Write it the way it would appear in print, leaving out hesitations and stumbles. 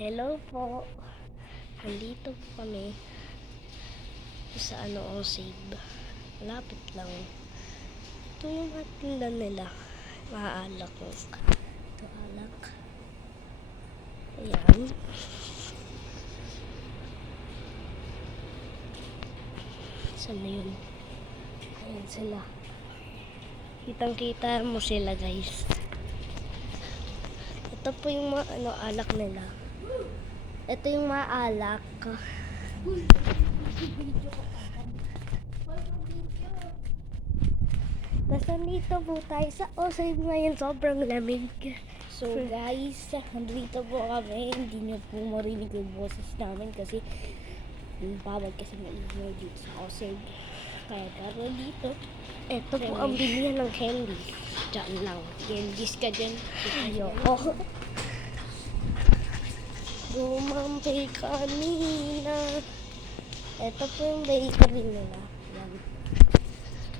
Hello po. Nandito po kami sa Osave. Malapit lang. Ito yung mga tindahan nila. Maaalak ko. Ito alak. Ayan. Saan na yun? Ayan sila. Kitang-kita mo sila, guys. Ito po yung mga alak nila. Ito yung mga alak. Nandito po tayo sa Osave ngayon. Sobrang lamig. So guys, nandito po kami. Hindi nyo po marinig yung boses namin kasi bawal kasi maingay dito sa Osave. Kaya taro dito. Ito po ang bilihan ng candies. Diyan lang. Candies ka dyan. Ayoko. Gumampi kanina. Ito po yung bakery nila.